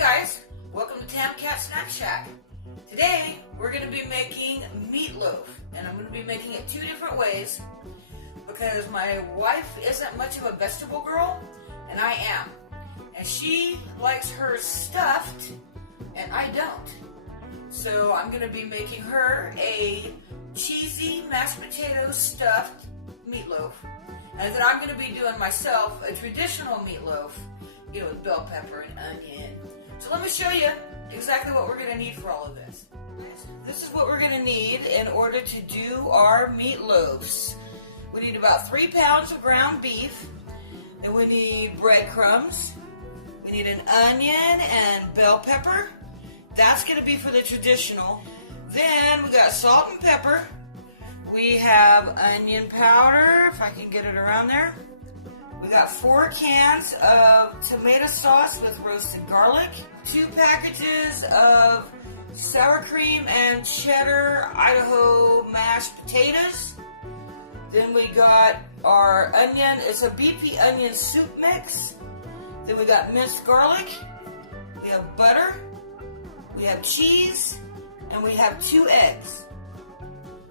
guys, welcome to Tam Cat Snack Shack. Today we're going to be making meatloaf, and I'm going to be making it two different ways because my wife isn't much of a vegetable girl and I am, and she likes hers stuffed and I don't. So I'm going to be making her a cheesy mashed potato stuffed meatloaf, and then I'm going to be doing myself a traditional meatloaf, you know, with bell pepper and onion. So let me show you exactly what we're going to need for all of this. This is what we're going to need in order to do our meatloaves. We need about 3 pounds of ground beef. Then we need breadcrumbs. We need an onion and bell pepper. That's going to be for the traditional. Then we got salt and pepper. We have onion powder, if I can get it around there. We got 4 cans of tomato sauce with roasted garlic, 2 packages of sour cream and cheddar Idaho mashed potatoes. Then we got our onion, it's a BP onion soup mix. Then we got minced garlic, we have butter, we have cheese, and we have 2 eggs.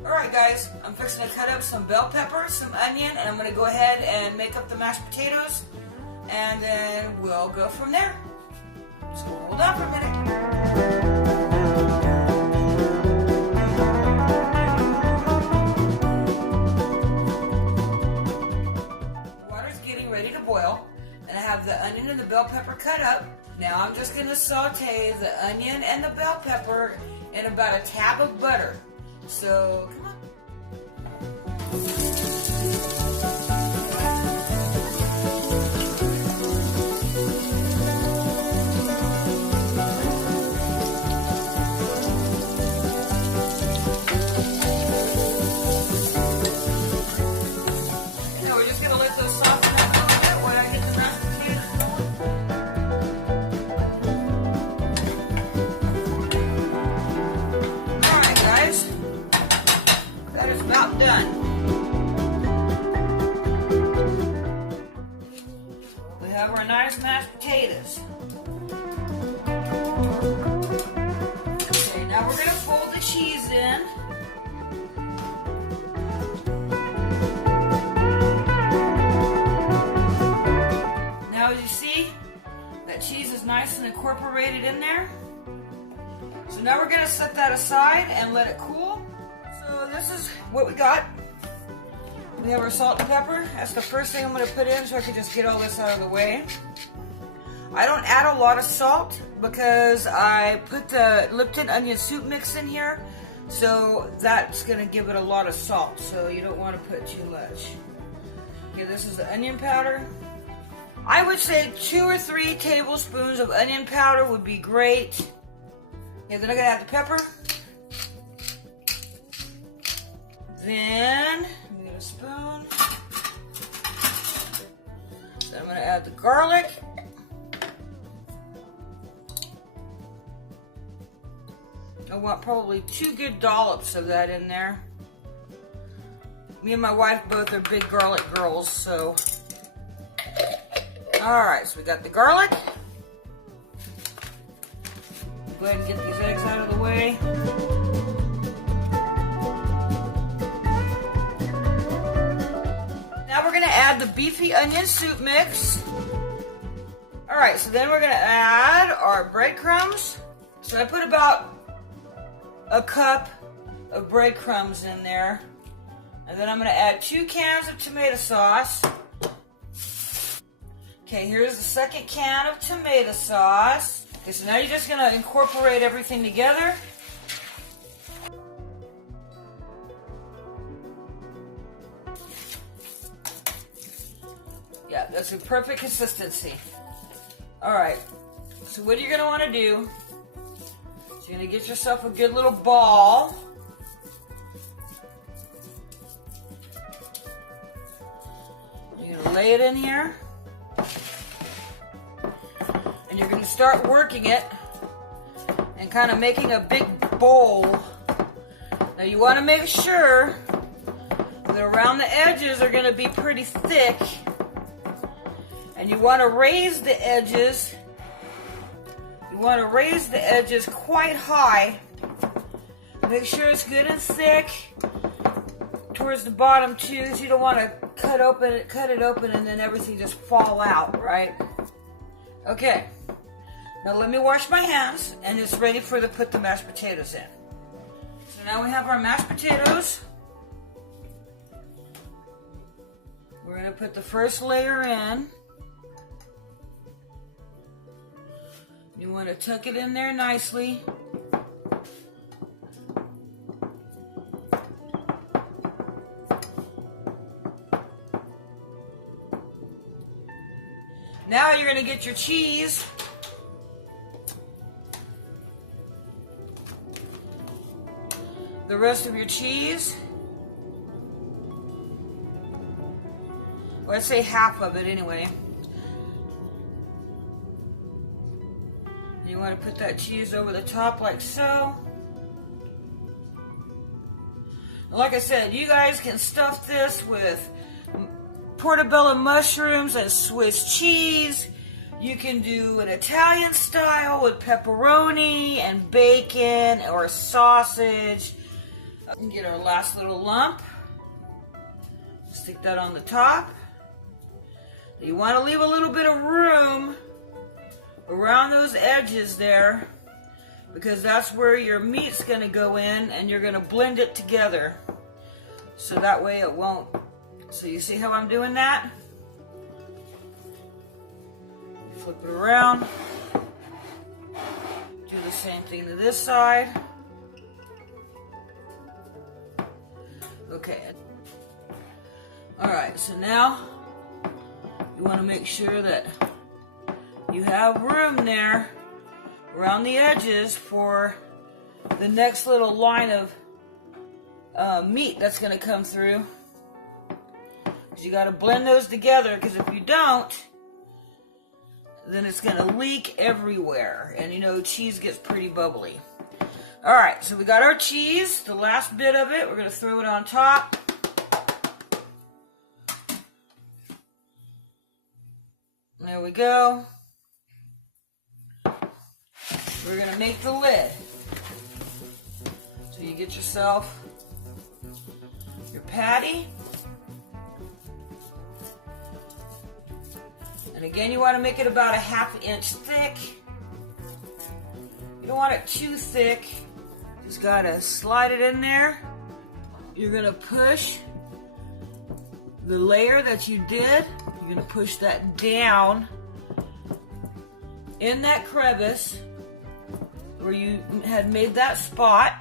Alright guys, I'm fixing to cut up some bell pepper, some onion, and I'm going to go ahead and make up the mashed potatoes, and then we'll go from there. So hold on for a minute. The water's getting ready to boil, and I have the onion and the bell pepper cut up. Now I'm just going to saute the onion and the bell pepper in about a tab of butter. So, come on. Now we're just going to let those soften up a little bit while I get the mashed potatoes going. Alright guys. That is about done. We have our nice mashed potatoes. Okay, now we're going to fold the cheese in. Now as you see, that cheese is nice and incorporated in there. So now we're going to set that aside and let it cool. So this is what we got. We have our salt and pepper. That's the first thing I'm going to put in so I can just get all this out of the way. I don't add a lot of salt because I put the Lipton onion soup mix in here. So that's going to give it a lot of salt. So you don't want to put too much. Okay, this is the onion powder. I would say 2 or 3 tablespoons of onion powder would be great. Okay, then I'm going to add the pepper. Then, I'm going to get a spoon. Then I'm going to add the garlic. I want probably 2 good dollops of that in there. Me and my wife both are big garlic girls, so. Alright, so we got the garlic. Go ahead and get these eggs out of the way. We're going to add the beefy onion soup mix. Alright, so then we're going to add our breadcrumbs. So I put about a cup of breadcrumbs in there. And then I'm going to add 2 cans of tomato sauce. Okay, here's the second can of tomato sauce. Okay, so now you're just going to incorporate everything together. Yeah, that's a perfect consistency. Alright, so what you're going to want to do is you're going to get yourself a good little ball. You're going to lay it in here. And you're going to start working it and kind of making a big bowl. Now you want to make sure that around the edges are going to be pretty thick. And you want to raise the edges. You want to raise the edges quite high. Make sure it's good and thick towards the bottom too, because you don't want to cut it open and then everything just fall out, right? Okay. Now let me wash my hands, and it's ready for put the mashed potatoes in. So now we have our mashed potatoes. We're going to put the first layer in. You want to tuck it in there nicely. Now you're going to get your cheese. The rest of your cheese. Well, I'd say half of it anyway. You want to put that cheese over the top like so. Like I said, you guys can stuff this with portobello mushrooms and Swiss cheese. You can do an Italian style with pepperoni and bacon or sausage. And get our last little lump. Stick that on the top. You want to leave a little bit of room around those edges there, because that's where your meat's going to go in, and you're going to blend it together. So that way it won't. So you see how I'm doing that? Flip it around. Do the same thing to this side. Okay. Alright, so now you want to make sure that you have room there around the edges for the next little line of meat that's going to come through. Because you got to blend those together, because if you don't, then it's going to leak everywhere. And you know, cheese gets pretty bubbly. Alright, so we got our cheese, the last bit of it. We're going to throw it on top. There we go. We're going to make the lid. So you get yourself your patty. And again, you want to make it about a 1/2 inch thick. You don't want it too thick. Just got to slide it in there. You're going to push the layer that you did. You're going to push that down in that crevice where you had made that spot,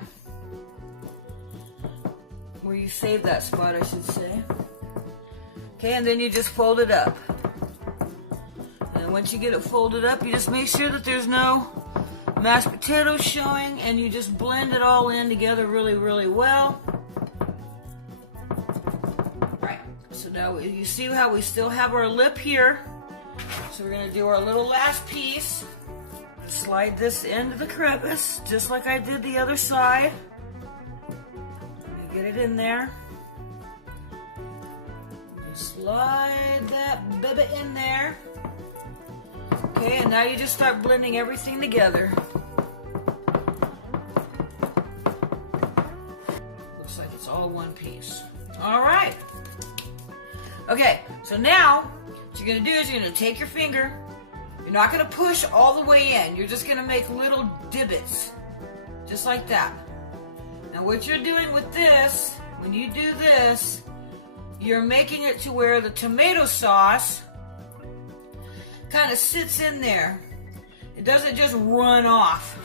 where you saved that spot, I should say. Okay, and then you just fold it up. And once you get it folded up, you just make sure that there's no mashed potatoes showing, and you just blend it all in together really, really well. Right, so now you see how we still have our lip here. So we're going to do our little last piece. Slide this into the crevice, just like I did the other side. Get it in there. Just slide that baby in there. Okay, and now you just start blending everything together. Looks like it's all one piece. All right. Okay, so now what you're going to do is you're going to take your finger. You're not going to push all the way in. You're just going to make little divots, just like that. Now what you're doing with this, when you do this, you're making it to where the tomato sauce kind of sits in there. It doesn't just run off.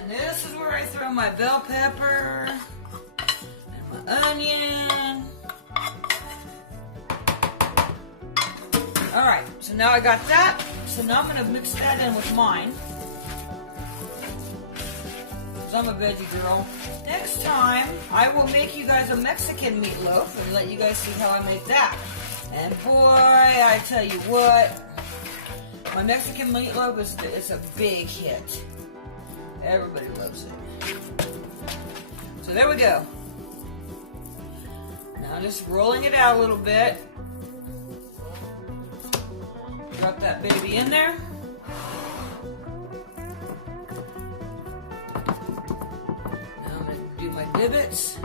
And this is where I throw my bell pepper and my onion. Alright, so now I got that. So now I'm going to mix that in with mine. Because I'm a veggie girl. Next time, I will make you guys a Mexican meatloaf and let you guys see how I make that. And boy, I tell you what, my Mexican meatloaf it's a big hit. Everybody loves it. So there we go. Now just rolling it out a little bit. drop that baby in there. Now I'm going to do my divots.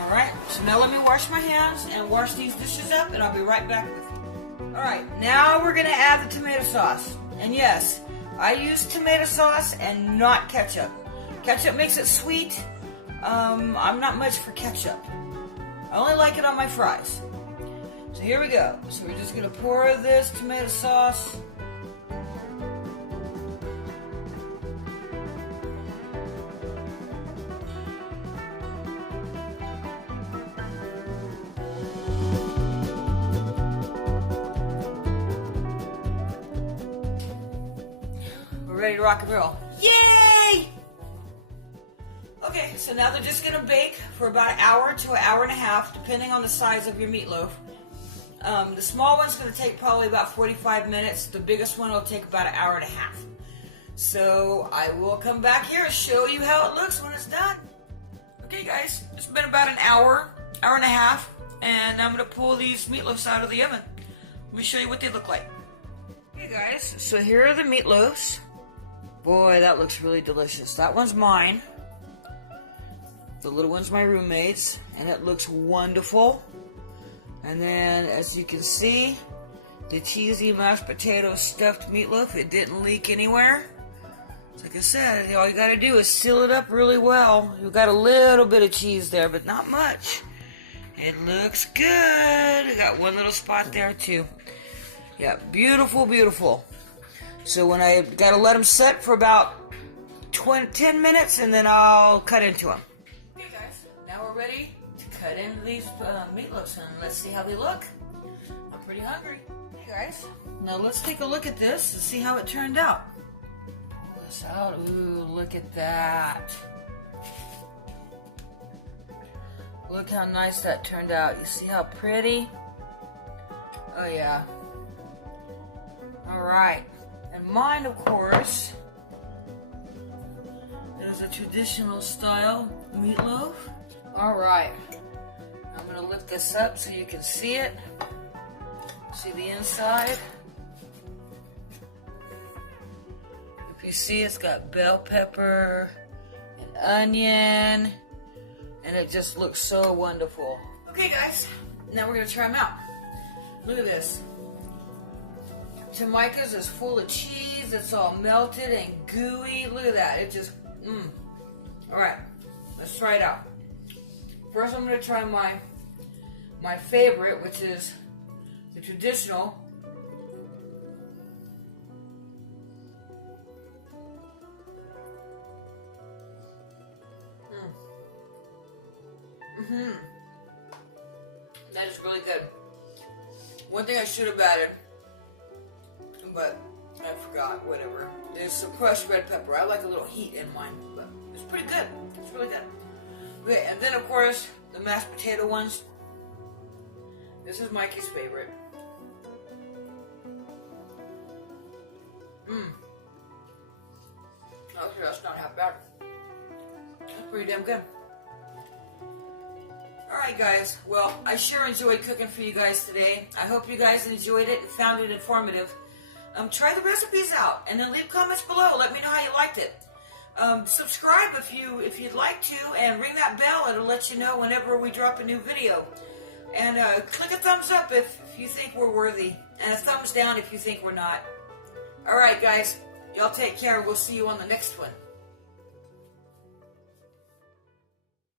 Alright, so now let me wash my hands and wash these dishes up, and I'll be right back with you. Alright, now we're going to add the tomato sauce. And yes, I use tomato sauce and not ketchup. Ketchup makes it sweet. I'm not much for ketchup. I only like it on my fries. So here we go. So we're just going to pour this tomato sauce. We're ready to rock and roll. Yay! Okay, so now they're just going to bake for about an hour to an hour and a half, depending on the size of your meatloaf. The small one's going to take probably about 45 minutes. The biggest one will take about an hour and a half. So I will come back here and show you how it looks when it's done. Okay guys, it's been about an hour, hour and a half, and I'm going to pull these meatloafs out of the oven. Let me show you what they look like. Okay guys, so here are the meatloafs. Boy, that looks really delicious. That one's mine. The little one's my roommate's, and it looks wonderful. And then, as you can see, the cheesy mashed potato stuffed meatloaf, it didn't leak anywhere. Like I said, all you gotta do is seal it up really well. You've got a little bit of cheese there, but not much. It looks good. I got one little spot there too. Yeah, beautiful, beautiful. So when I gotta let them set for about 10 minutes, and then I'll cut into them. Okay guys, now we're ready to cut into these meatloafs, and let's see how they look. I'm pretty hungry. Hey guys, now let's take a look at this and see how it turned out. Pull this out. Ooh, look at that. Look how nice that turned out. You see how pretty? Oh yeah. Alright. And mine, of course, is a traditional style meatloaf. Alright. I'm going to lift this up so you can see it. See the inside. If you see, it's got bell pepper and onion. And it just looks so wonderful. Okay guys, now we're going to try them out. Look at this. Tamika's is full of cheese. It's all melted and gooey. Look at that. It just, Alright, let's try it out. First I'm going to try my favorite, which is the traditional. That is really good. One thing I should have added, but I forgot, whatever. There's some crushed red pepper. I like a little heat in mine, but it's pretty good. It's really good. Okay, and then of course, the mashed potato ones. This is Mikey's favorite. Okay, that's not half bad. That's pretty damn good. Alright guys, well, I sure enjoyed cooking for you guys today. I hope you guys enjoyed it and found it informative. Try the recipes out, and then leave comments below. Let me know how you liked it. Subscribe if you'd like to, and ring that bell. It'll let you know whenever we drop a new video. And click a thumbs up if you think we're worthy, and a thumbs down if you think we're not. Alright guys, y'all take care. We'll see you on the next one.